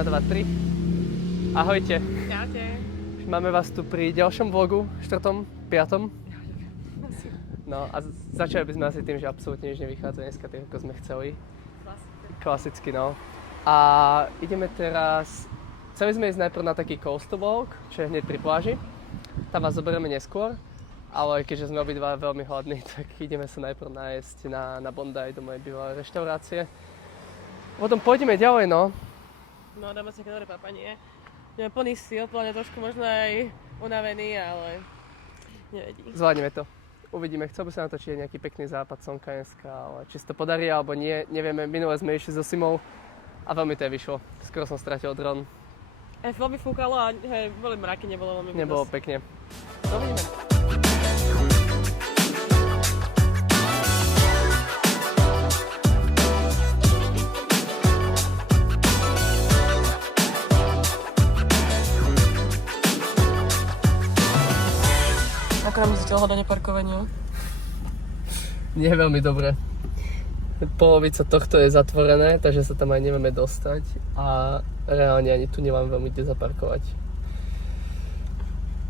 1, 2, 3. Ahojte. Čaute. Máme vás tu pri ďalšom vlogu, 4., 5. No a začali by sme asi tým, že absolútne nič nevychádza dneska tak, ako sme chceli. Klasicky, no. A ideme teraz... Chceli sme ísť najprv na taký coastal walk, čo je hneď pri pláži. Tam vás zoberieme neskôr. Ale keďže sme obidva veľmi hladní, tak ideme sa najprv nájsť na Bondi do mojej bývalej reštaurácie. Potom pôjdeme ďalej, no. No, dáme si dobré papanie. Ideme plný síl, plne trošku možno aj unavený, ale nevedí. Zvládneme to. Uvidíme, chcel by sa natočiť nejaký pekný západ slnka dneska, ale či sa to podarí alebo nie, nevieme. Minule sme išli so Simou a veľmi to vyšlo. Skoro som stratil dron. Veľmi fúkalo a boli mraky, nebolo veľmi Nebolo pekne. Dovidíme. Ako nám zistilo hľadanie parkovania? Nie veľmi dobre. Polovica tohto je zatvorené, takže sa tam aj nevieme dostať a reálne ani tu nemám veľmi kde zaparkovať.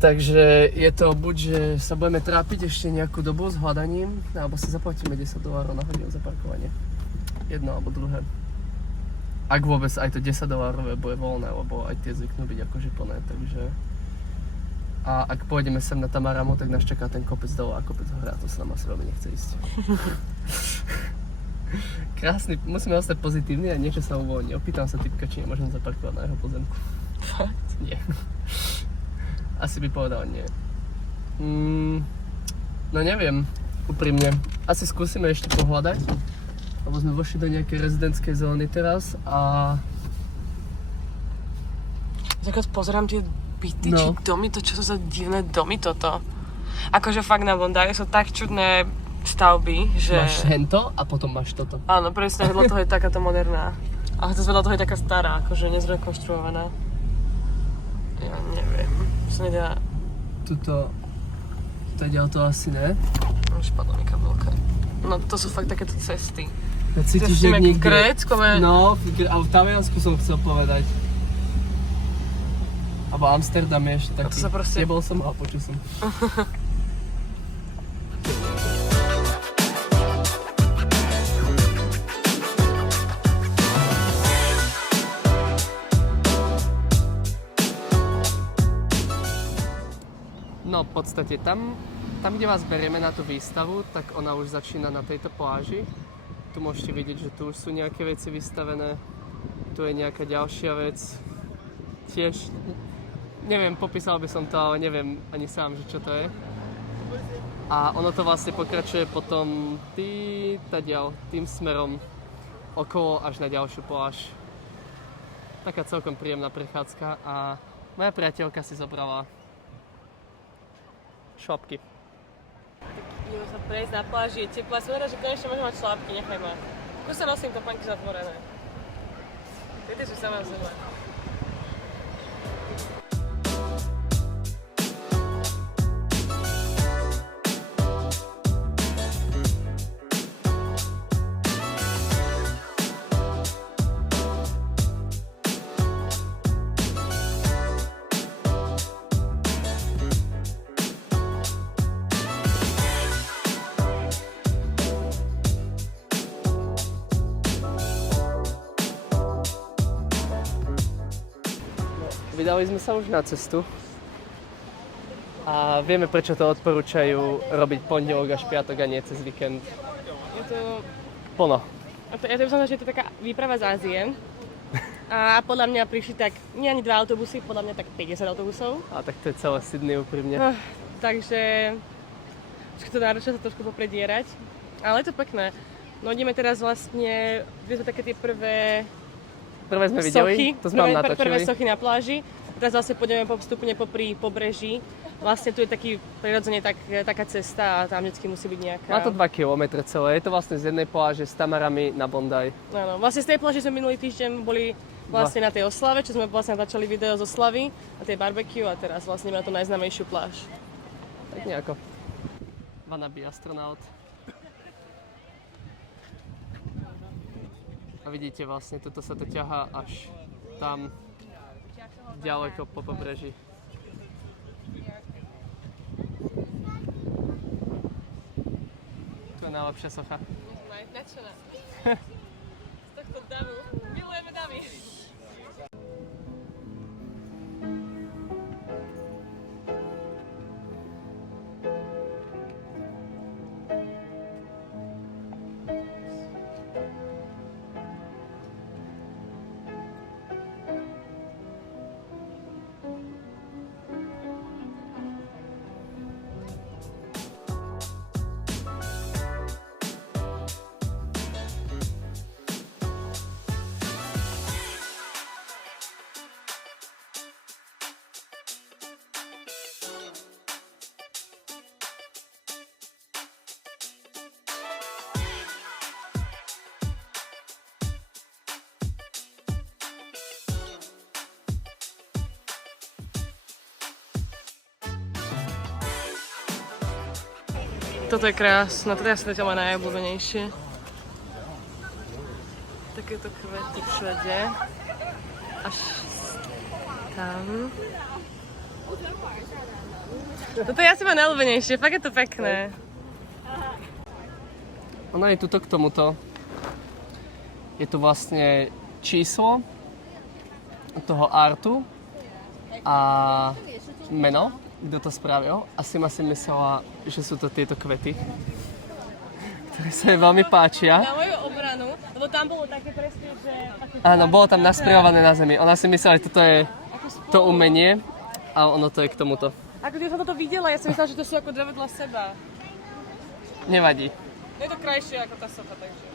Takže je to buď, že sa budeme trápiť ešte nejakú dobu s hľadaním, alebo si zaplatíme $10 na hodinu za parkovanie. Jedno alebo druhé. Ak vôbec aj to $10 bude voľné, lebo aj tie zvyknú byť akože plné, takže... A ak pôjdeme sem na Tamaramu, tak nás čaká ten kopec dole a kopec hore a to sa nám asi veľmi nechce ísť. Krásny, musíme ostať pozitívni a niečo sa uvoľní. Opýtam sa typka, či nemôžem zaparkovať na jeho pozemku. Fakt? Nie. Asi by povedal nie. No neviem, úprimne. Asi skúsime ešte pohľadať, lebo sme vošli do nejakej rezidentskej zóny teraz a... Tak pozerám tie byty, No. či domy, to čo sú za divné domy toto. Akože fakt na Bondi sú tak čudné stavby, že... Máš hento a potom máš toto. Áno, presne, vedľa toho je takáto moderná. A to vedľa toho je taká stará, akože nezrekonštruovaná. Ja neviem, sa nedá... Tuto to asi ne. Už padla mi kabelka. No to sú fakt takéto cesty. Ja cítiš, že Cestujeme niekde... k Grécku, No, a v Taliansku som chcel povedať. Alebo Amsterdam je ešte taký. to sa proste- Nebol som, ale počul som. No, v podstate tam, kde vás berieme na tú výstavu, tak ona už začína na tejto pláži. Tu môžete vidieť, že tu už sú nejaké veci vystavené. Tu je nejaká ďalšia vec. Tiež, neviem, popísal by som to, ale neviem ani sám, že čo to je. A ono to vlastne pokračuje potom tým smerom okolo až na ďalšiu pláž. Taká celkom príjemná prechádzka a moja priateľka si zobrala šlapky. Ideme sa prejsť na pláži, je teplá, som rada, že konečne môžem mať šlápky, nechaj ma. Tu sa nosím topánky zatvorené. Viete, že sama seba. Vydali sme sa už na cestu a vieme, prečo to odporúčajú robiť pondelok až piatok a nie cez víkend. Je to... Plno. Ja to by som že je to taká výprava z Ázie. A podľa mňa prišli tak, nie ani 2 autobusy, podľa mňa tak 50 autobusov. A tak to je celé Sydney úprimne. Takže to náročné sa trošku popredierať, ale je to pekné. No ideme teraz vlastne, kde sme také tie prvé Prvé sme videli, sochy, to sme vám prvé natočili. sochy na pláži. Teraz zase pôjdeme postupne popri pobreží. Vlastne tu je taký prirodzene taká cesta a tam vždycky musí byť nejaká... Má to 2 km celé, je to vlastne z jednej pláže s Tamarami na Bondi. Áno, vlastne z tej pláže sme minulý týždeň boli vlastne na tej oslave, čo sme vlastne začali video z oslavy, na tej barbecue a teraz vlastne na tú najznámejšiu pláž. Tak nejako. Wannabe astronaut. A vidíte vlastne, toto sa to ťahá až tam ďaleko po pobreží. To je najlepšia socha. Nadšená. Z tohto davu. Milujeme davy. Toto je krásne, toto je asi zatiaľ moje najobľúbenejšie. Takéto kvety všade. Až tam. Toto je asi moje najobľúbenejšie, fakt je to pekné. Ono je tuto k tomuto. Je tu vlastne číslo toho artu a meno, kto to spravil. Asi ma si myslela, že sú to tieto kvety, ktoré sa jej veľmi páčia. Na moju obranu, lebo tam bolo také presne, že... Áno, bolo tam nasprejované na zemi. Ona si myslela, že toto je to umenie a ono to je k tomuto. Ako ty som toto videla, ja som myslela, že to sú ako dve vedľa seba. Nevadí. Je to krajšie ako tá socha, takže...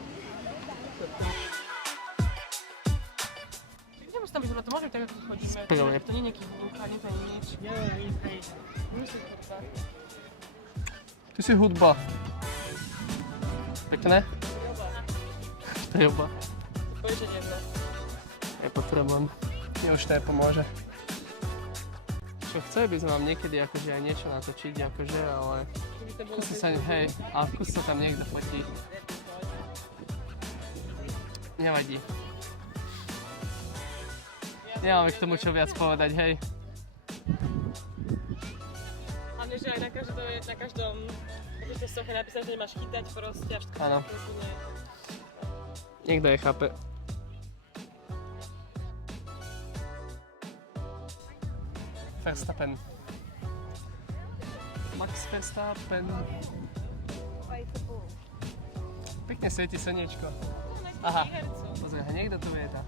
Nemusí tam byť zrovna, to môžeme tak, ako tu chodíme. Správne. To nie je nejaký hudba, nie to je nič. Musí hudba. Tu si hudba. Pekné? Treba. Povieš, že jedno. Ja potrebujem. Mne už to nepomôže. Čo chceli by sme vám niekedy akože aj niečo natočiť, akože, ale... Skúsi sa, hej, ale skúsi sa tam niekto fotí. Nevadí. Nemáme k tomu čo viac povedať, hej. Hlavne, že aj na každom takéto soche napísané, že nemáš chytať proste a všetko. Áno. Niekto je chápe. Verstappen. Max Verstappen. Pekne svieti slniečko. Aha, pozri, niekto tu je tá.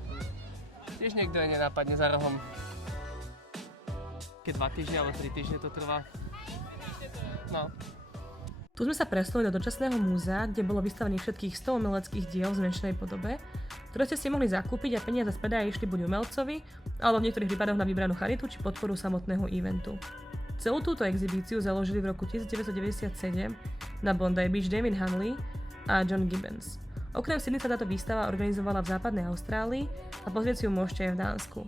Tiež niekto je nenápadne za rohom. Keď 2 týždne alebo 3 týždne to trvá. No. Tu sme sa presunuli do dočasného múzea, kde bolo vystavených všetkých 100 umeleckých diel v zmenšenej podobe, ktoré ste si mohli zakúpiť a peniaze z predaja išli buď umelcovi, alebo v niektorých prípadoch na vybranú charitu či podporu samotného eventu. Celú túto exhibíciu založili v roku 1997 na Bondi Beach David Hanley a John Gibbons. Okrem Sydney sa táto výstava organizovala v západnej Austrálii a pozrieť si ju môžete aj v Dánsku.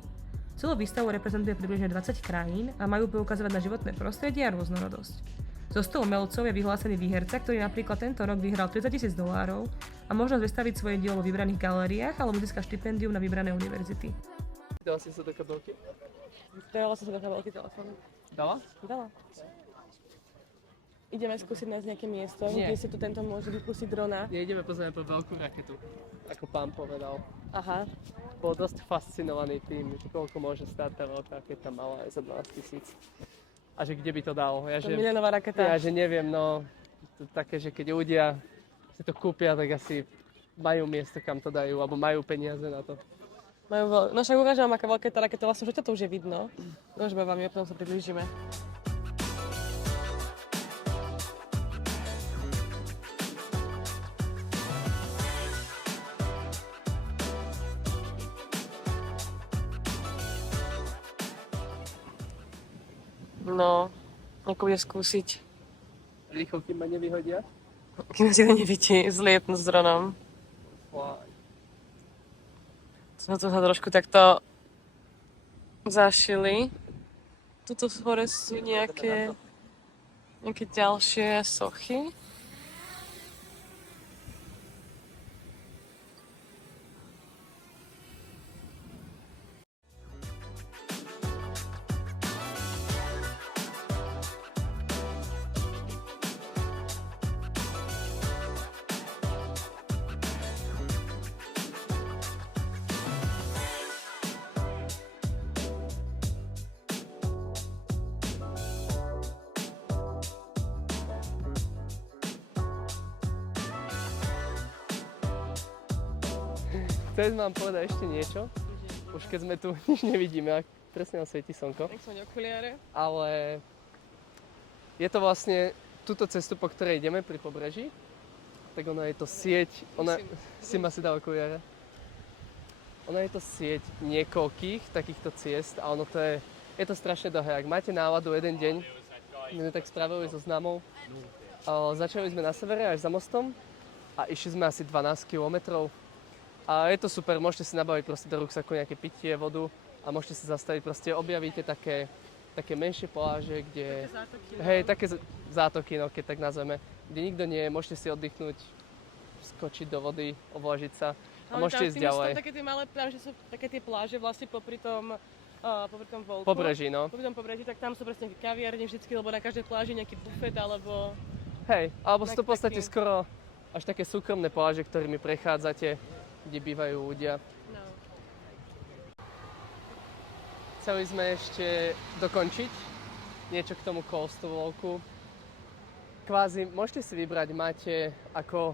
Celú výstavu reprezentuje približne 20 krajín a majú poukazovať na životné prostredie a rôznorodosť. Zo 100 umelcov je vyhlásený výherca, ktorý napríklad tento rok vyhral $30,000 a možnosť vystaviť svoje dielo v vybraných galériách alebo získa štipendium na vybrané univerzity. Dala si sa do kabelky? Dala som sa do kabelky telefónu. Dala? Dala. Ideme skúsiť nájsť nejaké miesto, Nie. kde si tu tento môže vypustiť drona. Nejdeme pozrieť po veľkú raketu, ako pán povedal. Aha. Bol dosť fascinovaný tým, koľko môže stáť tá veľká raketa, malá aj za 12 000. A že kde by to dal. To milionová raketa. Ja že neviem, no, to také, že keď ľudia si to kúpia, tak asi majú miesto, kam to dajú, alebo majú peniaze na to. No však ukážem vám, aká veľká je tá raketa, vlastne, že to už je vidno. Môžeme vám ju, potom sa priblížime. No, ako bude skúsiť. Rýchlo, kým ma nevyhodia. Kým si to nevidí, zlietnú s dronom. Wow. Sme tu sa trošku takto zašili. Tuto hore sú nejaké ďalšie sochy. Chcem vám povedať ešte niečo. Už keď sme tu, nič nevidíme, presne nám svieti slnko. Tak som okuliare. Ale je to vlastne túto cestu, po ktorej ideme pri pobreží. Tak ona je to sieť, si ma si dal okuliare. Ona je to sieť niekoľkých takýchto ciest a ono to je to strašne dlhé. Ak máte náladu jeden deň, my sme tak spravili so známou. Začali sme na severe až za mostom a išli sme asi 12 kilometrov. A je to super, môžete si nabaviť proste do ruksaku nejaké pitie, vodu a môžete sa zastaviť, proste objavíte také menšie pláže, kde... Také zátoky. Hej, také zátoky, no keď tak nazveme, kde nikto nie je, môžete si oddychnúť, skočiť do vody, oblažiť sa a môžete ísť ďalej. Také tie malé pláže, sú také tie pláže vlastne popri tom volku. Pobreží, no. Popri tom pobreží, tak tam sú presne kaviarne vždycky, lebo na každej pláži nejaký bufet alebo... Hej, alebo sú to v podstate skoro až také súkromné pláže, ktorými prechádzate, kde bývajú ľudia. No. Chceli sme ešte dokončiť niečo k tomu Coastal Walku. Kvázi, môžete si vybrať, máte ako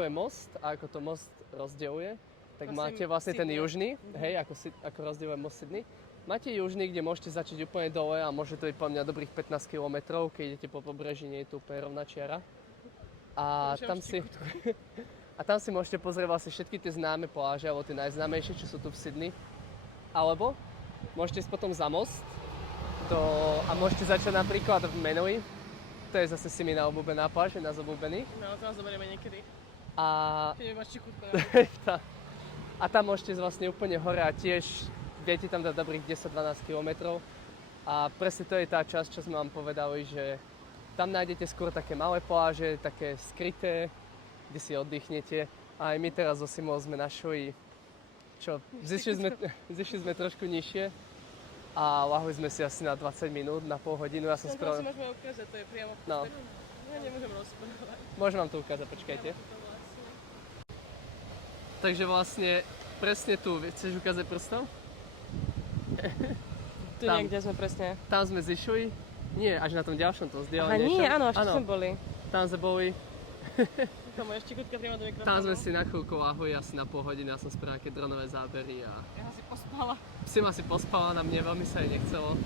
je most a ako to most rozdeľuje. Tak máte vlastne ten južný, hej, ako rozdeľuje most Sydney. Máte južný, kde môžete začať úplne dole a môže to byť po mňa dobrých 15 km, keď idete po pobreží, nie je to úplne rovná čiara. A tam si môžete pozrieť vlastne všetky tie známe pláže, alebo tie najznámejšie, čo sú tu v Sydney. Alebo môžete ísť potom za most a môžete začať napríklad v Manly. To je zase si mi na obľúbená pláž, je nás obľúbený. No, to nás zoberieme niekedy. Keď nemáš čikutko. A tam môžete vlastne úplne hore a tiež viete tam dať dobrých 10-12 km. A presne to je tá časť, čo sme vám povedali, že tam nájdete skôr také malé pláže, také skryté, kde si oddychnete. A aj my teraz so Simou sme našli, zišli sme trošku nižšie a lahli sme si asi na 20 minút, na pol hodinu. Ja som to si môžeme ukázať, to je priamo no. Ja nemôžem rozprávať. Môžem vám to ukázať, počkajte. Takže vlastne presne tu, chceš ukázať prstom? Tu niekde sme presne. Tam sme zišli. Nie, až na tom ďalšom, tom vzdialenejšom. Aha, nie, áno, až sme boli. Tam sme boli. To moja štikutka priamo do mikrofónu. Tam sme si na chvíľku lahli, asi na pol hodiny, ja som spravil nejaké dronové zábery a... Ja si pospala. Sima si pospala, na mne veľmi sa jej nechcelo.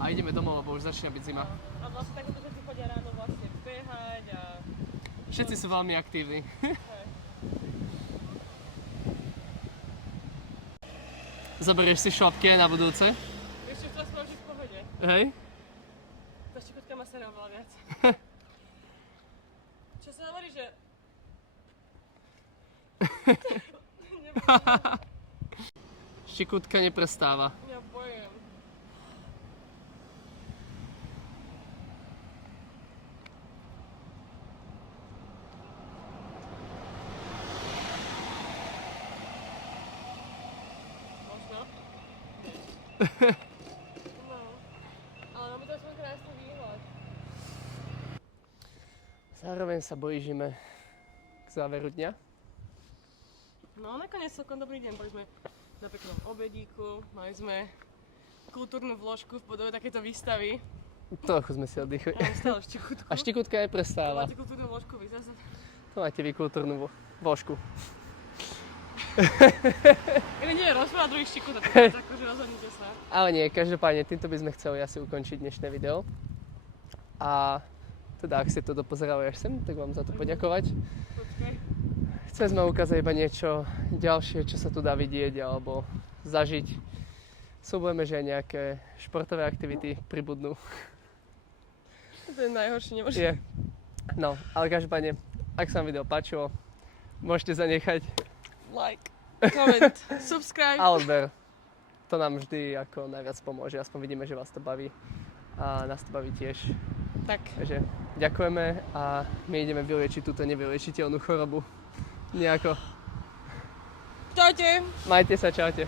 A ideme domov, lebo už začína byť zima. A vlastne takéto všetci chodia ráno vlastne behať a... Všetci sú veľmi aktívni. Zoberieš si šlapky na budúce? Ešte teraz sme už v pohode. Hej? Tá štikutka ma sa neovala viac. Čo sa hovorí, že... Štikutka neprestáva. Ja bojem. Možno? No. Ale máme to aspoň krásny výhľad. Zároveň sa blížime k záveru dňa. No nakoniec celkom dobrý deň, boli sme na peknom obedíku, mali sme kultúrnu vložku v podobe takéto výstavy. Trochu sme si oddychli. Ja mám stále štikutku. A štikutka neprestáva. Máte kultúrnu vložku vy zase? To máte vy kultúrnu vložku. Nie, rozpráva druhých štikutok, tak akože rozhodnite sa. Ale nie, každopádne týmto by sme chceli asi ukončiť dnešné video. A teda ak ste to dopozerali až sem, tak vám za to poďakovať. Počkaj. Chceli sme ukázať iba niečo ďalšie, čo sa tu dá vidieť alebo zažiť. Sľubujeme, že aj nejaké športové aktivity pribudnú. To je najhoršie, nemôžem. Je. No, ale každopádne, ak sa vám video páčilo, môžete zanechať like, comment, subscribe. a odber. To nám vždy ako najviac pomôže, aspoň vidíme, že vás to baví a nás to baví tiež. Tak. Takže ďakujeme a my ideme vyliečiť túto nevyliečiteľnú chorobu. Nejako. Čaute. Majte sa, čaute.